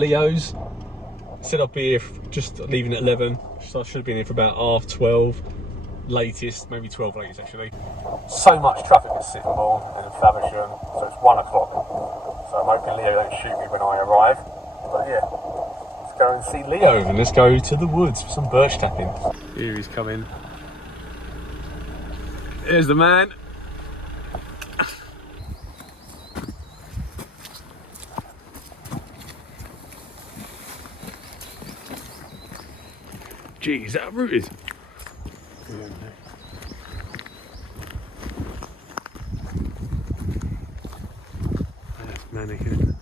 Leo's. Said I'll be here just leaving at 11, so I should have been here for about 12:30 latest, maybe 12 latest actually. So much traffic at Sittingbourne and Faversham, so it's 1 o'clock. So I'm hoping Leo don't shoot me when I arrive. But yeah, let's go and see Leo and let's go to the woods for some birch tapping. Here he's coming. There's the man. Gee, is that uprooted? That's mannequin.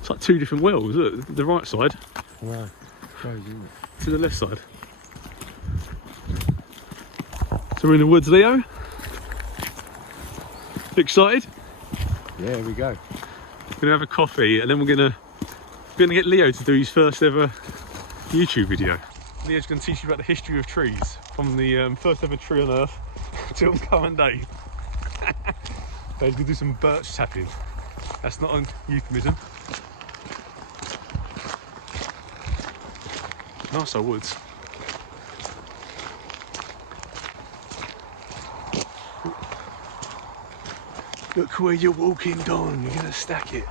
It's like 2 different wells. Look, the right side. Wow, crazy, isn't it? To the left side. So we're in the woods, Leo. Excited? Yeah, here we go. We're gonna have a coffee and then we're gonna get Leo to do his first ever YouTube video. Leo's gonna teach you about the history of trees from the first ever tree on earth till current day. He's gonna do some birch tapping. That's not a euphemism. Nice old woods. Look where you're walking, Don. You're gonna stack it.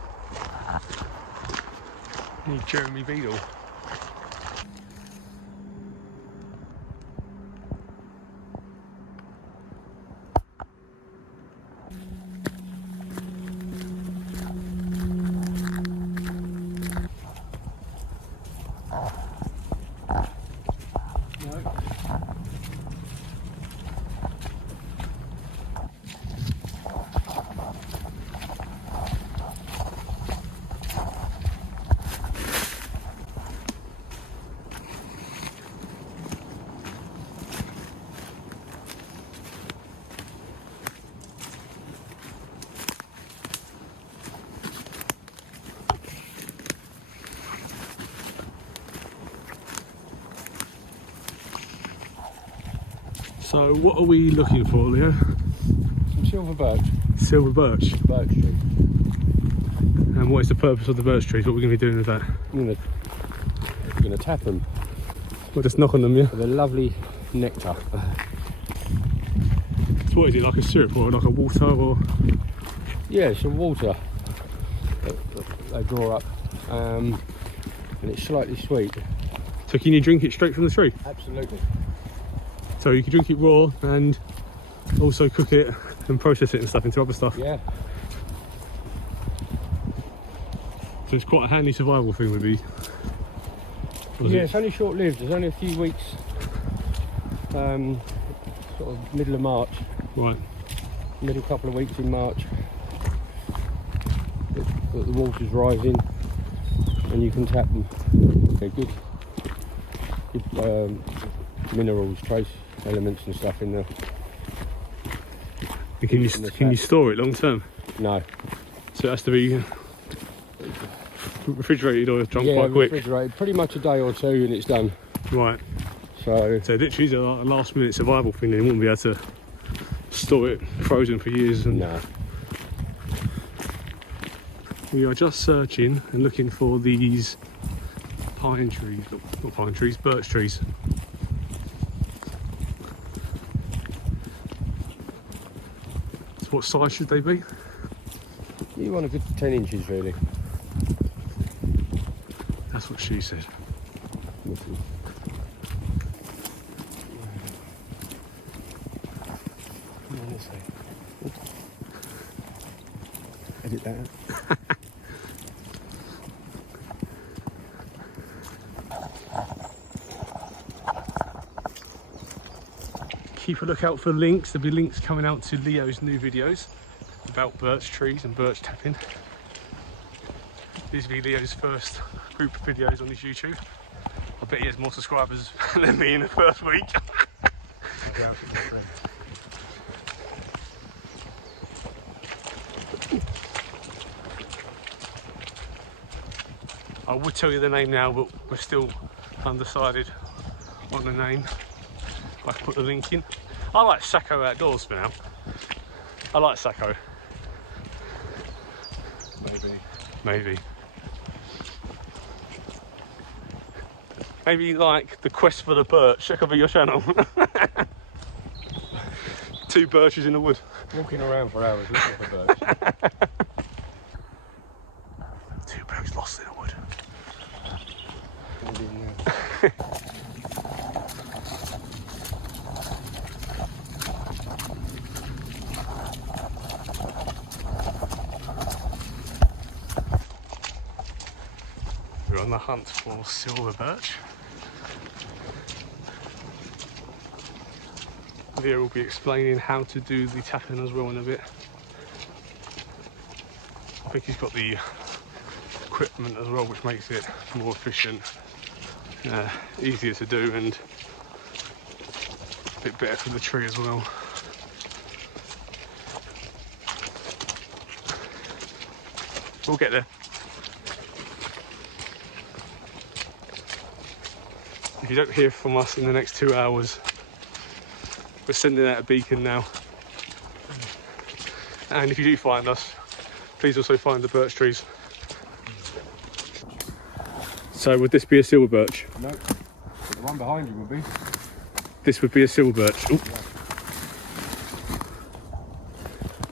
Hey, Jeremy Beadle. So what are we looking for, Leo? Some silver birch. Silver birch. Birch tree. And what is the purpose of the birch trees? What are we going to be doing with that? We're gonna tap them. We'll just knock on them, yeah? With a lovely nectar. So what is it, like a syrup or like a water or? Yeah, some water that they draw up, and it's slightly sweet. So can you drink it straight from the tree? Absolutely. So you can drink it raw and also cook it and process it and stuff into other stuff. Yeah. So it's quite a handy survival thing with these. Yeah, it's only short-lived. There's only a few weeks, sort of middle of March. Right. Middle couple of weeks in March. But the water's rising and you can tap them. They're good minerals, trace elements and stuff in there. And can you store it long term? No. So it has to be refrigerated or drunk Yeah, quite quick? refrigerated. Pretty much a day or two and it's done. Right. So literally it's a last minute survival thing, and you wouldn't be able to store it frozen for years. And no. We are just searching and looking for these pine trees, not pine trees, birch trees. So what size should they be? You want a good 10 inches really. That's what she said. Edit that. Keep a lookout for links. There'll be links coming out to Leo's new videos about birch trees and birch tapping. This is Leo's first group of videos on his YouTube. I bet he has more subscribers than me in the first week. I would tell you the name now, but we're still undecided on the name. I can put the link in. I like Sacco Outdoors for now. I like Sacco. Maybe. Maybe like the quest for the birch. That could be your channel. 2 birches in the wood. Walking around for hours looking for birds. 2 birds lost in the wood. We're on the hunt for silver birch. Leo will be explaining how to do the tapping as well in a bit. I think he's got the equipment as well, which makes it more efficient, easier to do, and a bit better for the tree as well. We'll get there. If you don't hear from us in the next 2 hours, we're sending out a beacon now. And if you do find us, please also find the birch trees. So would this be a silver birch? No, the one behind you would be. This would be a silver birch. Ooh.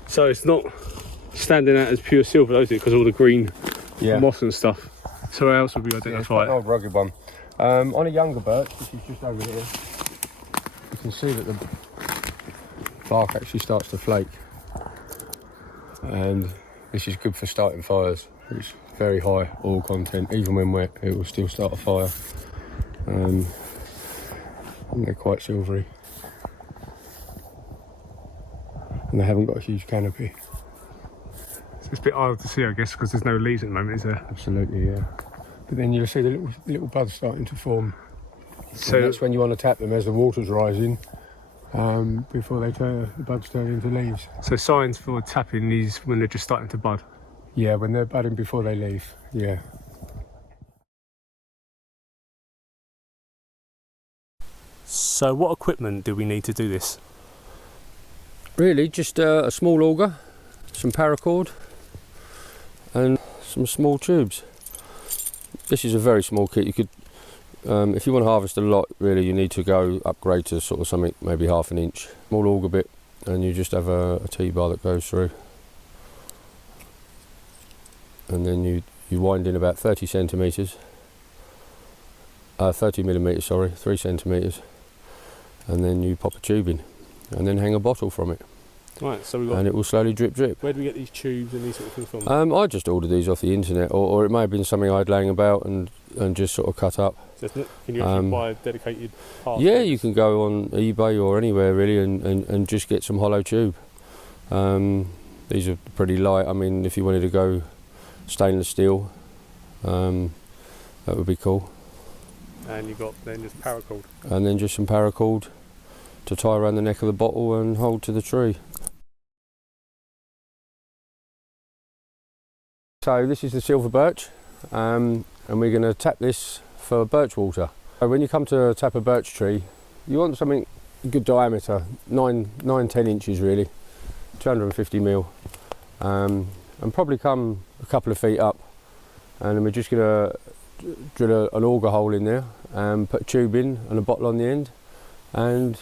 So it's not standing out as pure silver, though, is it? Because all the green moss and stuff. So how else would we identify it? An old rugged one. On a younger birch, which is just over here, you can see that the bark actually starts to flake, and this is good for starting fires. It's very high oil content. Even when wet, it will still start a fire, and they're quite silvery, and they haven't got a huge canopy. So it's a bit harder to see, I guess, because there's no leaves at the moment, is there? Absolutely, yeah. But then you'll see the little buds starting to form. So and that's when you want to tap them as the water's rising, before the buds turn into leaves. So signs for tapping is when they're just starting to bud? Yeah, when they're budding before they leave, yeah. So what equipment do we need to do this? Really, just a small auger, some paracord, and some small tubes. This is a very small kit. You could, if you want to harvest a lot, really, you need to go upgrade to sort of something maybe 1/2 inch. Small auger bit, and you just have a T-bar that goes through. And then you wind in about 30 centimetres, 30 millimetres, sorry, 3 centimetres, and then you pop a tube in, and then hang a bottle from it. Right, so we got. And it will slowly drip. Where do we get these tubes and these sort of things from? I just ordered these off the internet, or it may have been something I'd laying about and just sort of cut up. So can you actually buy dedicated parts? Yeah, you can go on eBay or anywhere really and just get some hollow tube. These are pretty light. I mean, if you wanted to go stainless steel, that would be cool. And you got then just paracord. And then just some paracord to tie around the neck of the bottle and hold to the tree. So this is the silver birch, and we're going to tap this for birch water. So when you come to tap a birch tree, you want something good diameter, 9-10 inches really, 250 mil, and probably come a couple of feet up. And then we're just going to drill an auger hole in there and put a tube in and a bottle on the end, and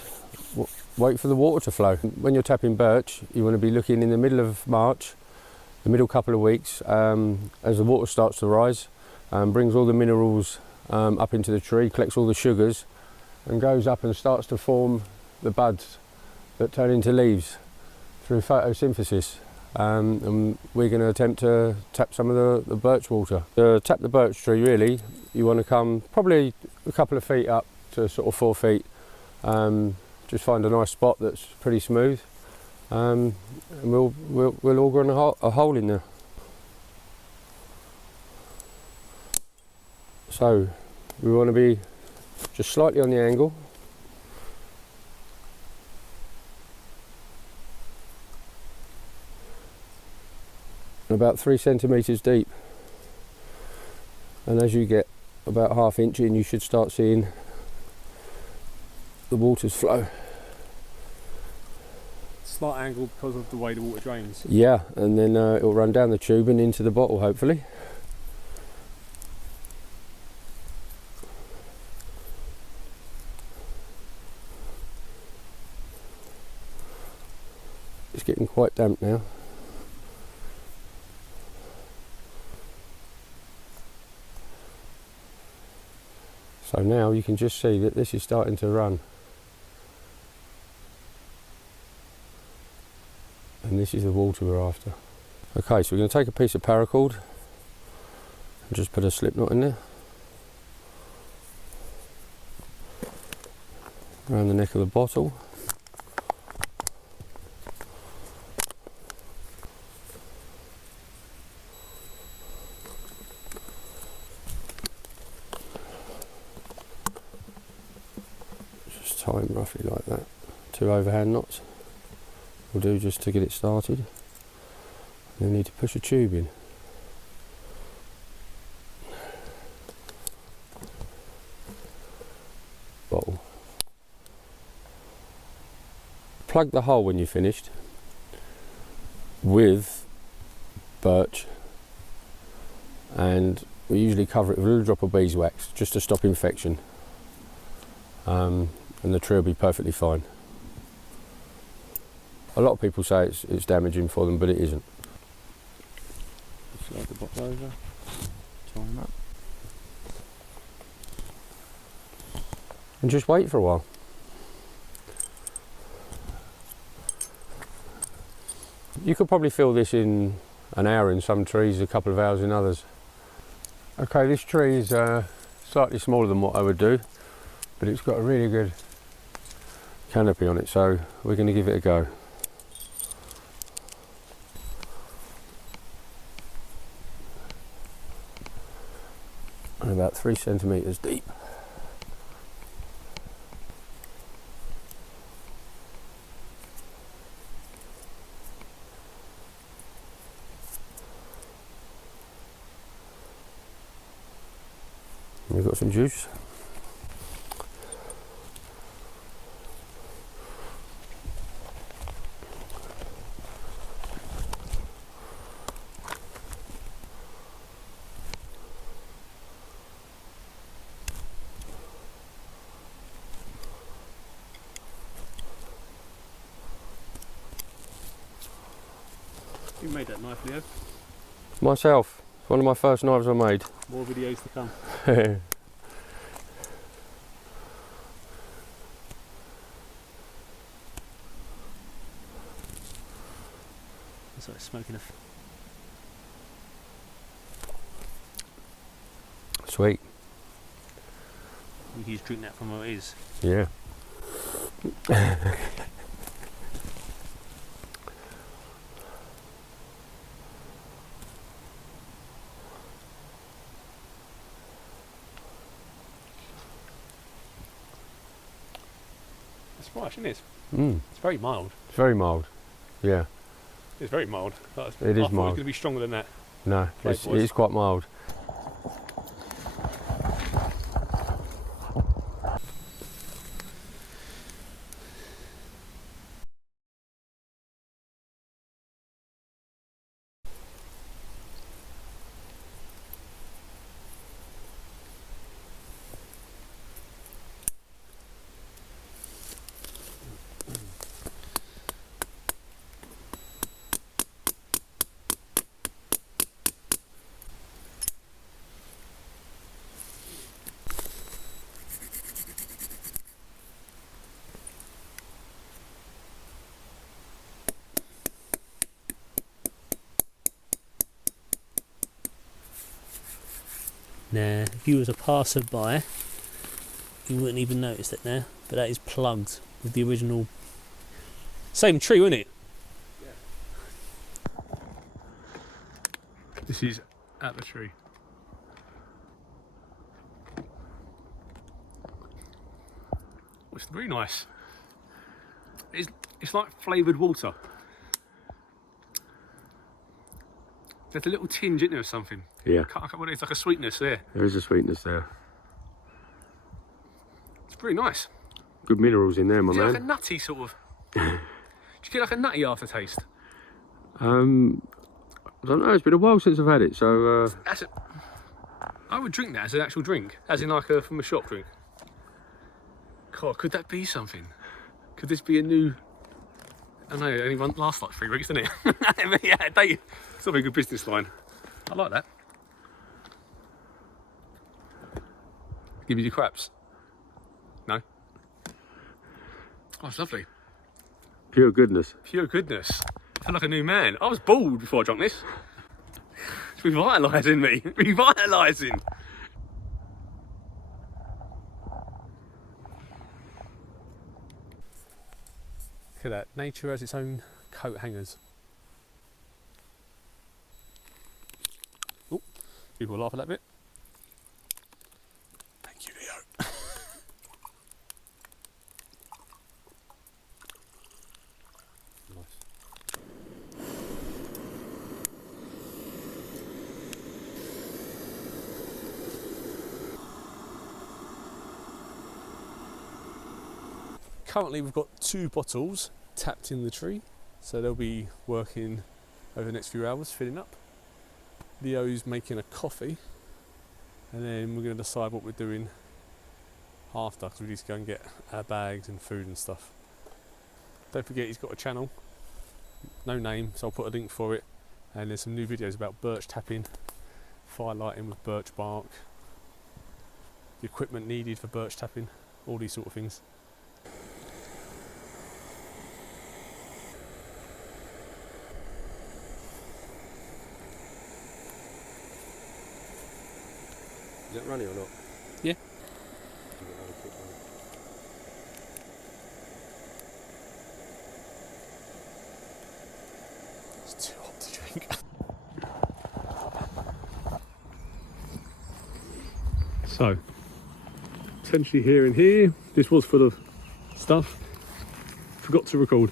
wait for the water to flow. When you're tapping birch, you want to be looking in the middle of March, the middle couple of weeks, as the water starts to rise, brings all the minerals up into the tree, collects all the sugars, and goes up and starts to form the buds that turn into leaves through photosynthesis. And we're going to attempt to tap some of the birch water. To tap the birch tree, really, you want to come probably a couple of feet up to sort of 4 feet. Just find a nice spot that's pretty smooth, and we'll auger a hole in there. So we want to be just slightly on the angle. About 3 centimetres deep, and as you get about ½ inch in, you should start seeing the waters flow. Slight angle because of the way the water drains. Yeah, and then it'll run down the tube and into the bottle, hopefully. It's getting quite damp now. So now you can just see that this is starting to run. And this is the water we're after. Okay, so we're going to take a piece of paracord and just put a slip knot in there. Around the neck of the bottle. Just tie them roughly like that. 2 overhand knots will do just to get it started. You need to push a tube in. Bottle. Plug the hole when you're finished with birch, and we usually cover it with a little drop of beeswax just to stop infection, and the tree will be perfectly fine. A lot of people say it's damaging for them, but it isn't. Slide the bottle over, tie them up. And just wait for a while. You could probably fill this in an hour in some trees, a couple of hours in others. Okay, this tree is slightly smaller than what I would do, but it's got a really good canopy on it, so we're going to give it a go. And about 3 centimetres deep. We've got some juice. You made that knife, Leo. Myself. It's one of my first knives I made. More videos to come. It's like smoking a... Sweet. You can just drink that from where it is. Yeah. It's fresh, isn't it? Mm. It's very mild. It's very mild. Yeah. It's very mild. It is I thought it was mild. going to be stronger than that. No, it is quite mild. Now, if you was a passer-by, you wouldn't even notice that now, but that is plugged with the original... Same tree, wasn't it? Yeah. This is at the tree. it's really nice. It's like flavoured water. There's a little tinge in there or something. Yeah. It's like a sweetness there. There is a sweetness there. It's pretty nice. Good minerals in there, my man. Like a nutty sort of. Do you get like a nutty aftertaste? I don't know. It's been a while since I've had it, so. I would drink that as an actual drink, as in like from a shop drink. God, could that be something? Could this be a new? I know, it only lasts like 3 weeks, doesn't it? Yeah, it's not a good business line. I like that. Give you your craps. No. Oh, it's lovely. Pure goodness. Pure goodness. I feel like a new man. I was bald before I drank this. It's revitalising me. Revitalising. Look at that. Nature has its own coat hangers. Oh, people laugh at that bit. Thank you, Leo. Currently we've got 2 bottles tapped in the tree, so they'll be working over the next few hours, filling up. Leo's making a coffee, and then we're going to decide what we're doing after, because we need to go and get our bags and food and stuff. Don't forget he's got a channel, no name, so I'll put a link for it, and there's some new videos about birch tapping, fire lighting with birch bark, the equipment needed for birch tapping, all these sort of things. Is it running or not? Yeah. It's too hot to drink. So, potentially here and here. This was full of stuff. Forgot to record.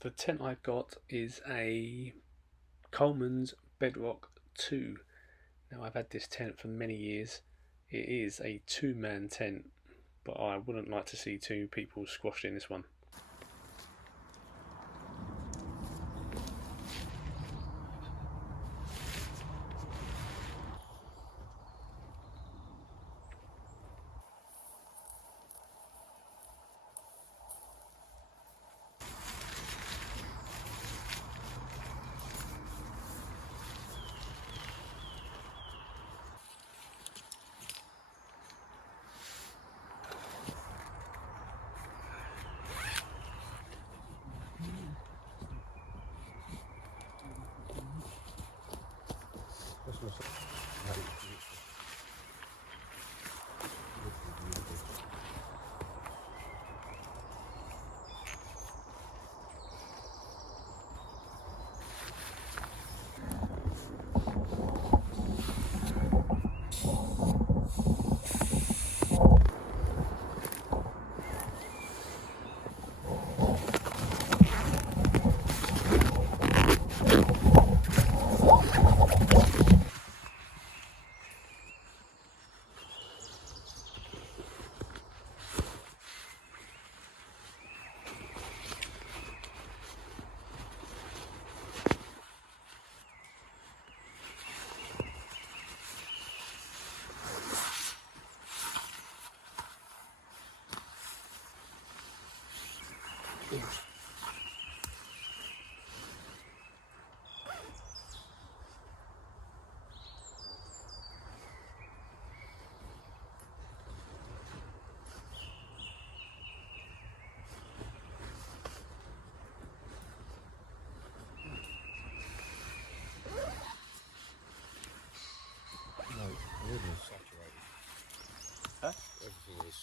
The tent I've got is a Coleman's Bedrock 2. Now I've had this tent for many years. It is a 2-man tent, but I wouldn't like to see 2 people squashed in this one.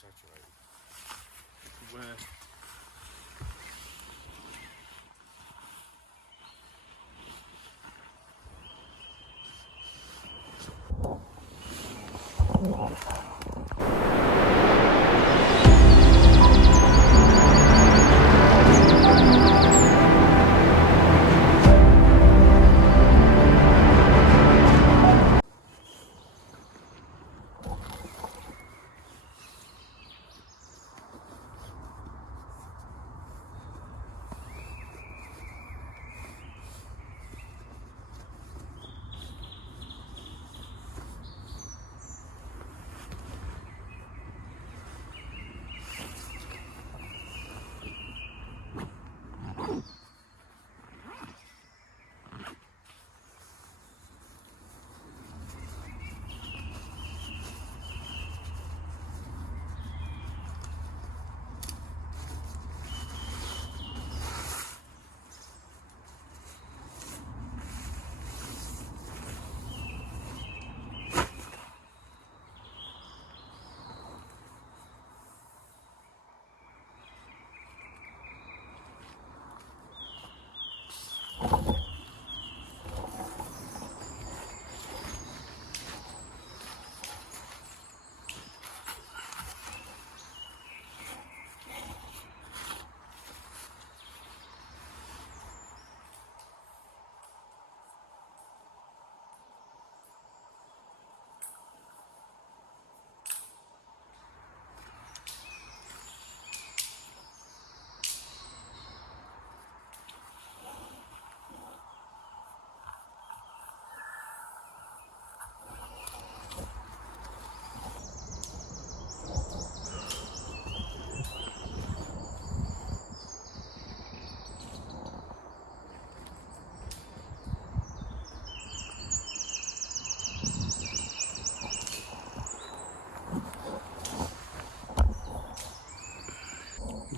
saturated. Where?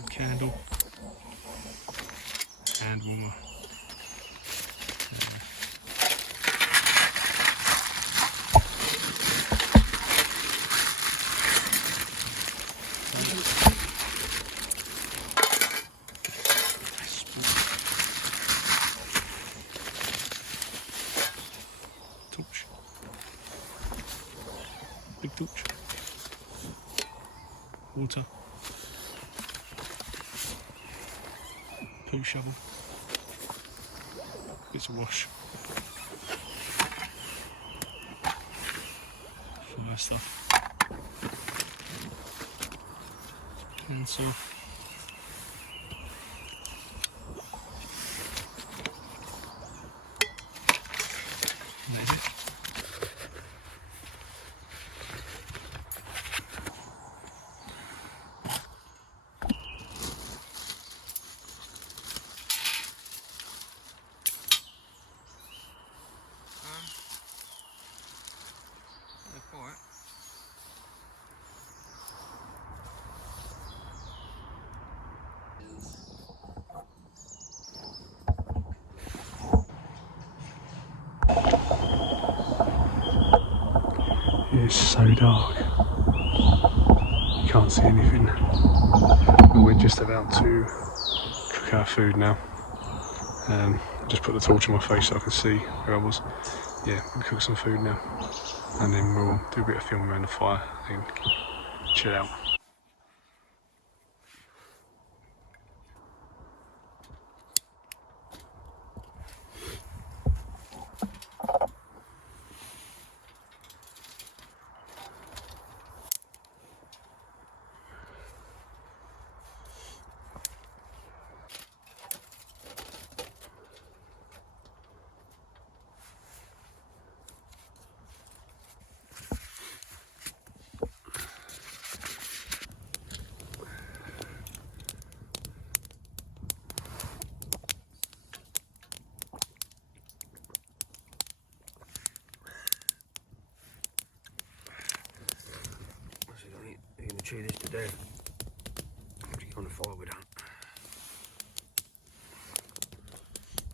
Candle, hand warmer. Torch, big torch, water. Poo shovel, bits of wash, fire stuff, pencil, maybe. It's so dark, you can't see anything, but we're just about to cook our food now. I just put the torch on my face so I can see where I was. Yeah, we'll cook some food now, and then we'll do a bit of filming around the fire and chill out. You're going to chew this to death. What are you on the fire with that?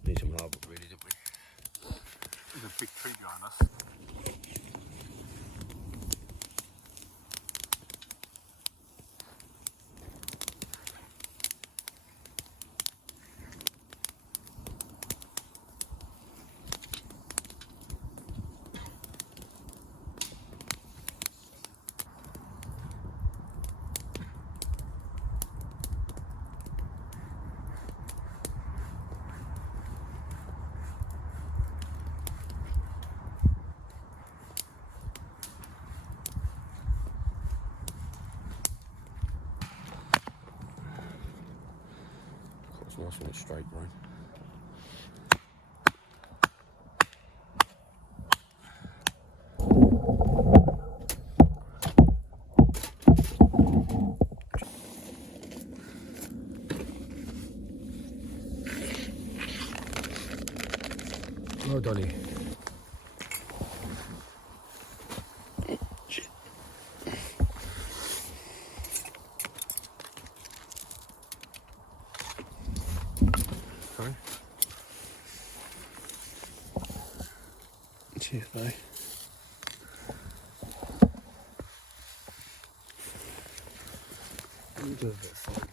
Need some hard wood, really, don't we? There's a big tree behind us. It's nice when it's straight, right? Well done here. Okay. Cheers, mate. You do a bit of fun.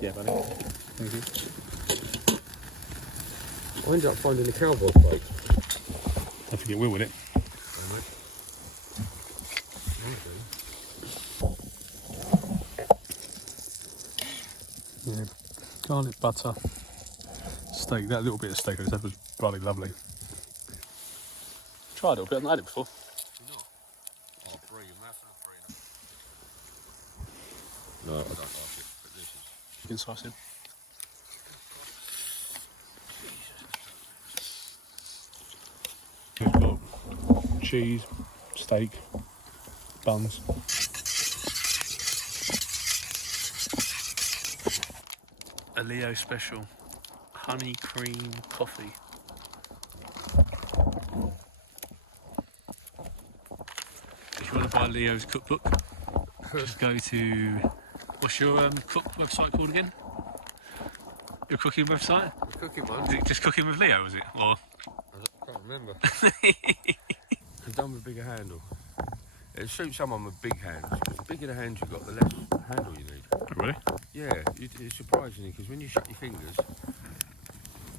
Yeah, buddy. Thank you. I ended up finding a cowboy plate. Don't forget Will with it. Yeah, garlic butter steak. That little bit of steak I just had was bloody lovely. Tried a little bit. I've not had it before. Oh, free, that's not free enough. No, I don't like it, but this is... Chicken sausage. We've got cheese, steak, buns. A Leo special, honey cream coffee. If you want to buy Leo's cookbook, just go to, what's your cook website called again? Your cooking website? The cooking one? Is it just Cooking with Leo, is it? Or? I can't remember. It's done with a bigger handle. It suits someone with big hands, because the bigger the hands you've got, the less handle you need. Oh, really? Yeah, it's surprising, because when you shut your fingers,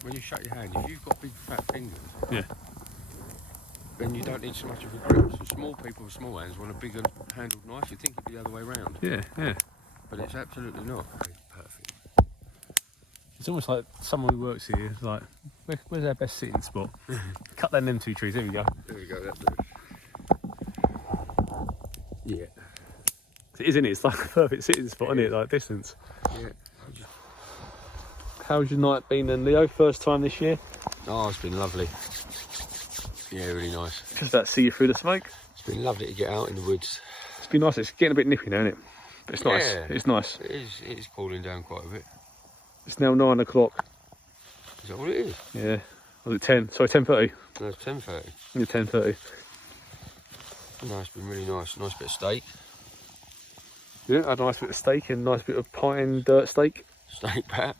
when you shut your hand, if you've got big fat fingers, Yeah. then you don't need so much of a grip. So small people with small hands want a bigger handled knife. You'd think it'd be the other way round, Yeah, yeah. but it's absolutely not. Perfect. It's almost like someone who works here is like, where's our best sitting spot? Cut down them 2 trees, there we go. There we go, that's it. Yeah. It is, isn't it? It's like a perfect sitting spot, isn't it? Like distance. Yeah. How's your night been then, Leo? First time this year? Oh, it's been lovely. Yeah, really nice. Just about to see you through the smoke. It's been lovely to get out in the woods. It's been nice. It's getting a bit nippy now, isn't it? But it's nice. Yeah. It's nice. It is cooling down quite a bit. It's now 9 o'clock. Is that what it is? Yeah. Was it 10? Sorry, 10:30. No, it's 10:30. Yeah, 10:30. No, it's been really nice. Nice bit of steak. Yeah, I had a nice bit of steak and a nice bit of pine dirt steak. Steak pat.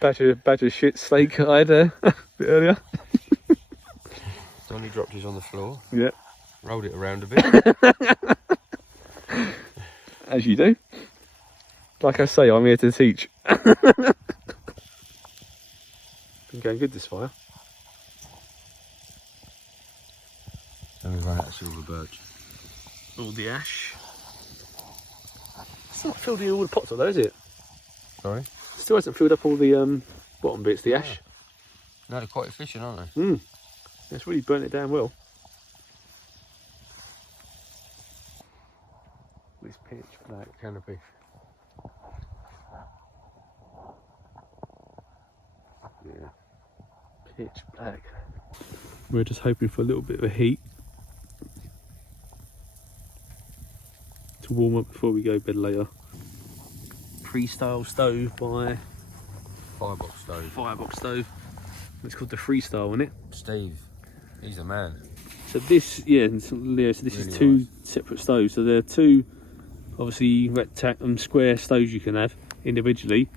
Badger shit steak I had a bit earlier. Donny dropped his on the floor. Yeah. Rolled it around a bit. As you do. Like I say, I'm here to teach. Been going good this fire. And we've run out of silver birch. All the ash. It's not filled in all the pots though, is it? Sorry? Still hasn't filled up all the bottom bits, the ash. No, they're quite efficient, aren't they? It's really burnt it down well. This pitch black Canopy. Yeah. Pitch black. We're just hoping for a little bit of heat to warm up before we go to bed later. Freestyle stove by Firebox stove. Firebox stove. It's called the Freestyle, isn't it? Steve, he's the man. So this, yeah, Leo, so this Really is 2 nice. separate stoves. So there are 2 obviously square stoves you can have individually,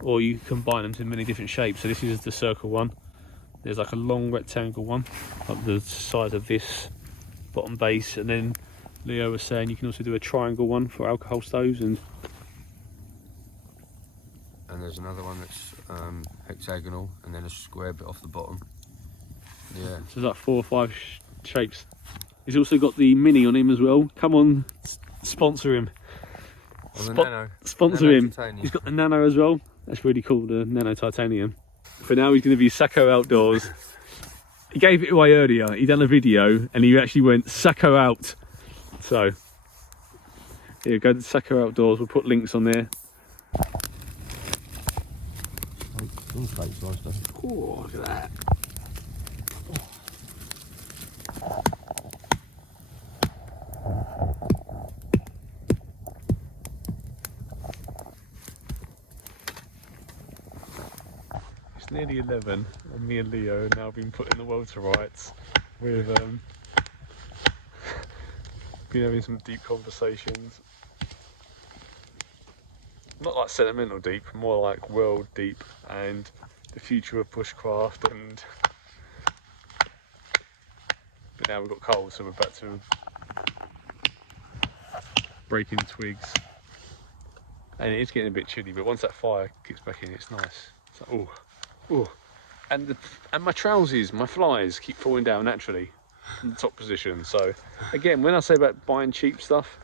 or you combine them to many different shapes. So this is the circle one. There's like a long rectangle one, like the size of this bottom base, and then Leo was saying you can also do a triangle one for alcohol stoves, and there's another one that's hexagonal, and then a square bit off the bottom. Yeah. so there's like 4 or 5 shapes. He's also got the mini on him as well. Come on, sponsor him. Well, the nano. Sponsor Nano him. titanium. He's got the nano as well. That's really cool, the nano titanium. For now, he's going to be Sacco Outdoors. He gave it away earlier. He done a video and he actually went Sacco out. So, here, go to Sacco Outdoors. We'll put links on there. Oh, look at that. It's nearly 11 and me and Leo have now been putting the world to rights. We've been having some deep conversations. Not like sentimental deep, more like world deep and the future of bushcraft. And but now we've got cold, so we're back to breaking twigs. And it is getting a bit chilly, but once that fire kicks back in, it's nice. It's like, oh, oh. And my trousers, my flies keep falling down naturally from the top position. So again, when I say about buying cheap stuff,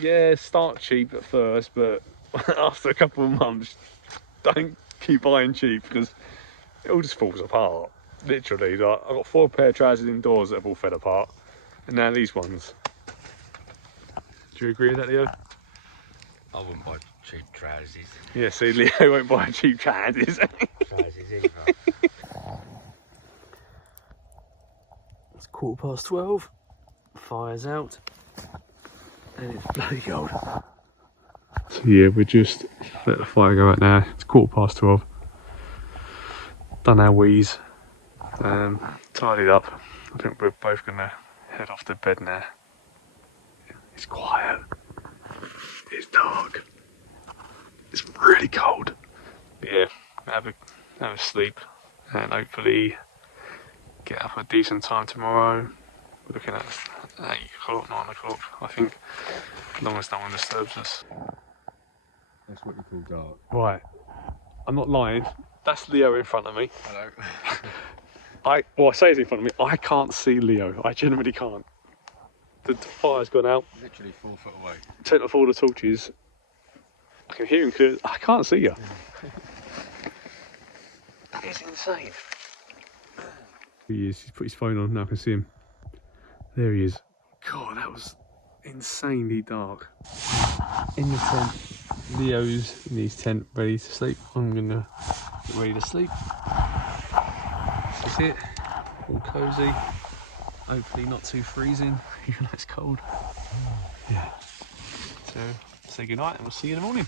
yeah, start cheap at first, but after a couple of months, don't keep buying cheap because it all just falls apart. Literally, like, I've got 4 pair of trousers indoors that have all fell apart, and now these ones. Do you agree with that, Leo? I wouldn't buy cheap trousers. Yeah, see, Leo won't buy cheap trousers. Trousers either. It's 12:15. Fire's out, and it's bloody cold. So yeah, we're just let the fire go out now. It's 12:15. Done our wheeze. Tidied up. I think we're both gonna head off to bed now. It's quiet. It's dark. It's really cold. But yeah, have a sleep and hopefully get up at a decent time tomorrow. We're looking at 8 o'clock, 9 o'clock, I think, as long as no one disturbs us. That's what you call dark. Right, I'm not lying. That's Leo in front of me. Hello. I say it's in front of me. I can't see Leo. I genuinely can't. The fire's gone out. Literally 4 foot away. Turn off all the torches. I can hear him clear. I can't see you. That is insane. He is. He's put his phone on. Now I can see him. There he is. God, that was insanely dark. In the tent. Leo's in his tent, ready to sleep. I'm gonna get ready to sleep. That's it. All cozy. Hopefully not too freezing, even though it's cold. Yeah. So say goodnight and we'll see you in the morning.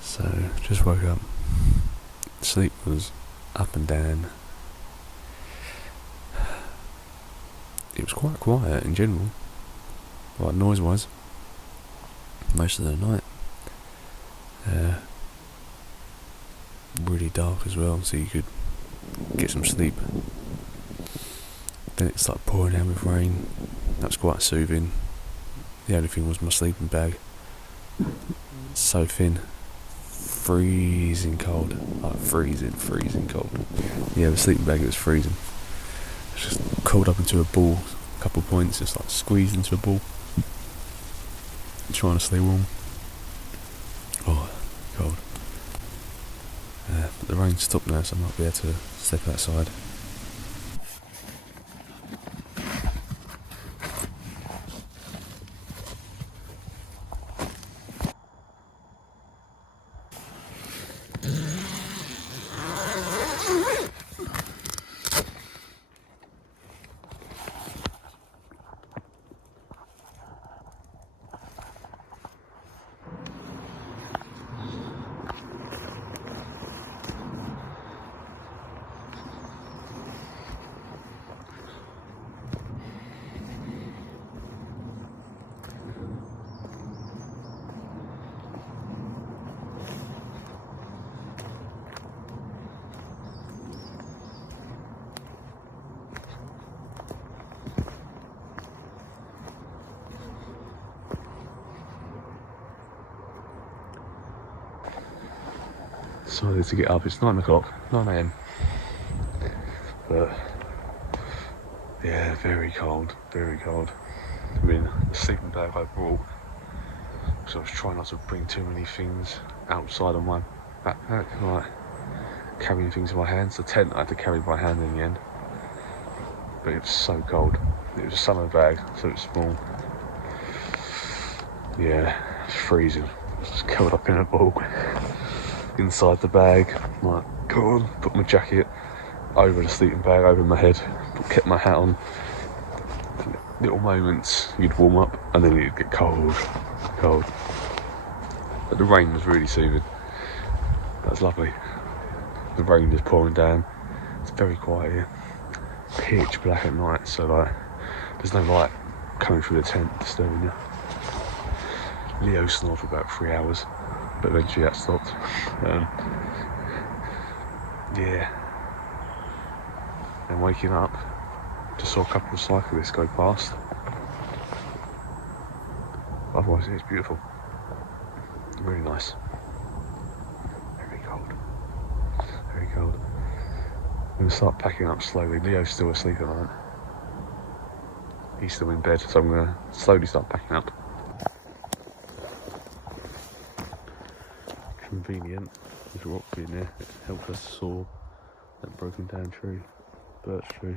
So just woke up. Sleep was up and down. It was quite quiet in general, like noise wise, most of the night. Really dark as well, so you could get some sleep. Then it started pouring down with rain. That was quite soothing. The only thing was my sleeping bag. So thin. Freezing cold. Like freezing cold. Yeah, the sleeping bag, it was freezing. It's just curled up into a ball, a couple of points, just like squeezed into a ball. Trying to stay warm. Oh, cold. But the rain stopped now, so I might be able to step outside. Decided to get up. It's 9 o'clock, 9 AM. But Yeah, very cold, very cold. I mean, the sleeping bag I brought, because I was trying not to bring too many things outside of my backpack, like carrying things in my hands. The tent I had to carry by hand in the end, but it was so cold. It was a summer bag, so it's small. Yeah, it's freezing. Just curled up in a ball inside the bag. Like, go on, put my jacket over the sleeping bag, over my head, kept my hat on. Little moments you'd warm up and then it'd get cold. But the rain was really soothing. That was lovely. The rain is pouring down. It's very quiet here. Pitch black at night, so like there's no light coming through the tent disturbing you. Leo snored for about 3 hours, but eventually that stopped. Yeah. And waking up, just saw a couple of cyclists go past. Otherwise, it's beautiful. Really nice. Very cold. Very cold. I'm going to start packing up slowly. Leo's still asleep at night. He's still in bed, so I'm going to slowly start packing up. Convenient. There's a rock in there. It helped us saw that broken down tree. Birch tree.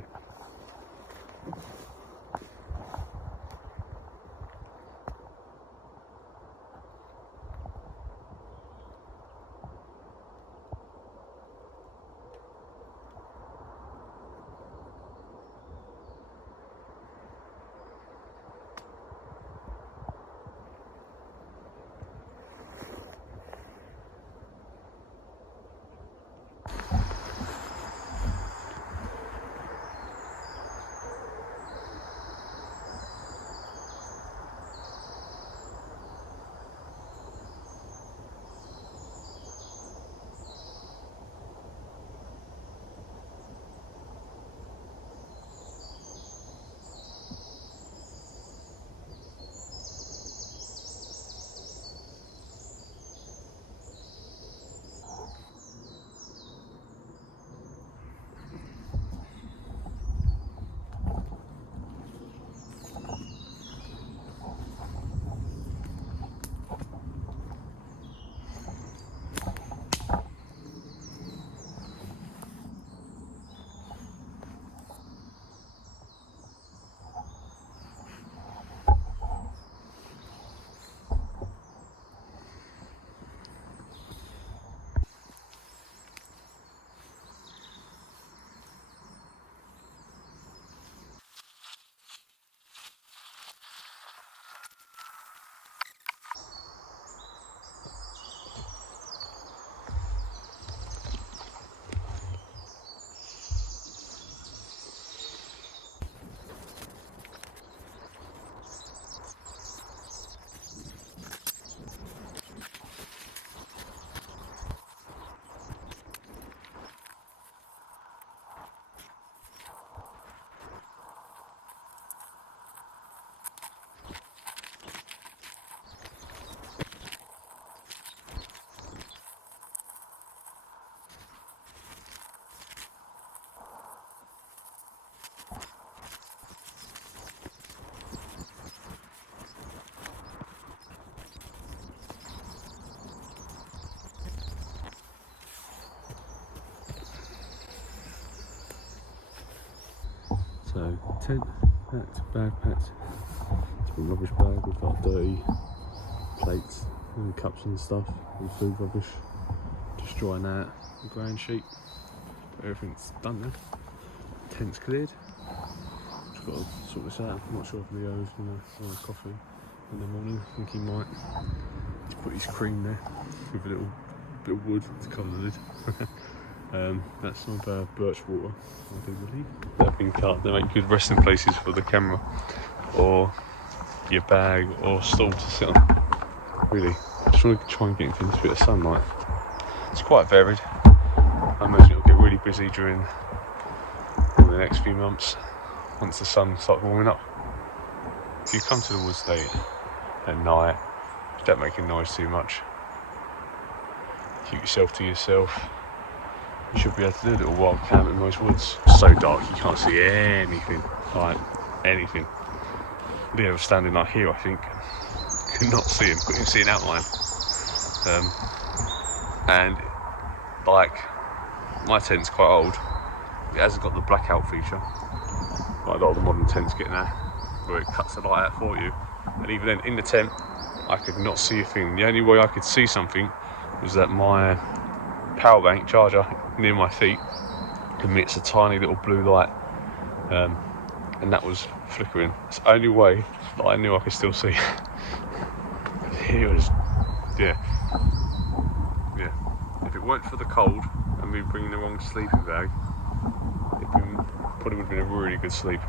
So, tent packed, bag packed. It's a rubbish bag with like dirty plates and cups and stuff and food rubbish. Just drying that, the ground sheet. But everything's done now. Tent's cleared. Just got to sort this out. I'm not sure if Leo's going to want a coffee in the morning. I think he might. He's put his cream there with a little bit of wood to cover the lid. That's some birch water, I do believe. They've been cut, they make good resting places for the camera or your bag or stool to sit on. Really, just want to try and get into a bit of sunlight. It's quite varied. I imagine it'll get really busy during the next few months once the sun starts warming up. If you come to the woods late at night, don't make a noise too much. Keep yourself to yourself. you should be able to do a little wild camp in those woods. So dark you can't see anything, like anything. Leo was standing like here, I think. Could not see him, couldn't even see an outline. And like, my tent's quite old. It hasn't got the blackout feature like a lot of the modern tents get now, where it cuts the light out for you. And even then, in the tent, I could not see a thing. The only way I could see something was that my power bank charger near my feet emits a tiny little blue light, and that was flickering. It's the only way that I knew I could still see. It was, yeah. If it weren't for the cold and me bringing the wrong sleeping bag, probably would have been a really good sleep.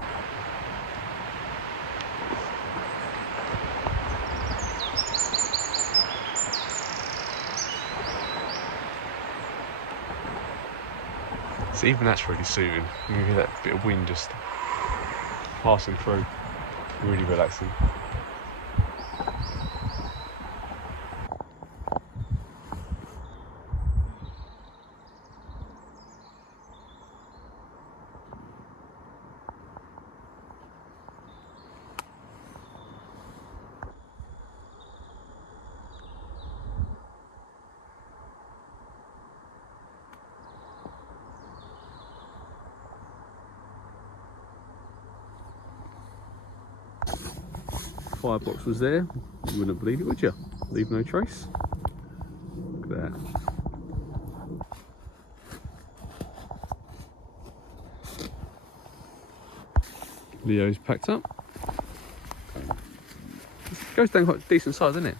So even that's really soothing. You hear that bit of wind just passing through. Really relaxing. Firebox was there, you wouldn't believe it, would you? Leave no trace. Look at that. Leo's packed up. It goes down quite a decent size, doesn't it?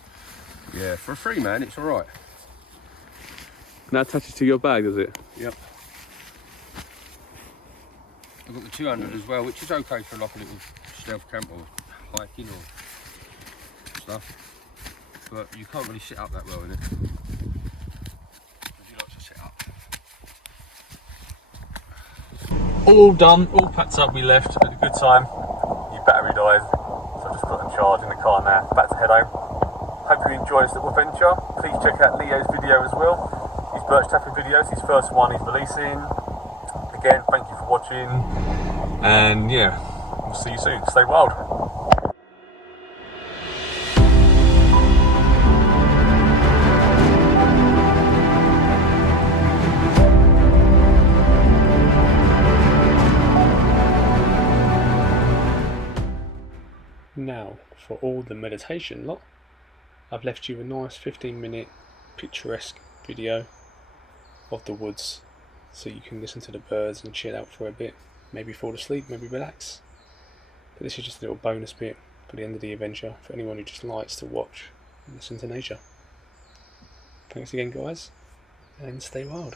Yeah, for a 3-man, it's all right. And that attaches to your bag, does it? Yep. I've got the 200 as well, which is okay for like a little stealth camp or hiking or stuff. But you can't really sit up that well in it. Would you like to sit up? All done, all packed up, we left, had a good time. Your battery died, so I just put it in charge in the car now, back to head home. Hope you enjoyed this little adventure. Please check out Leo's video as well. His birch tapping videos, his first one he's releasing. Again, thank you for watching, and yeah, we'll see you soon. Stay wild. Now, for all the meditation lot, I've left you a nice 15-minute picturesque video of the woods, so you can listen to the birds and chill out for a bit, maybe fall asleep, maybe relax. But this is just a little bonus bit for the end of the adventure for anyone who just likes to watch and listen to nature. Thanks again, guys, and stay wild.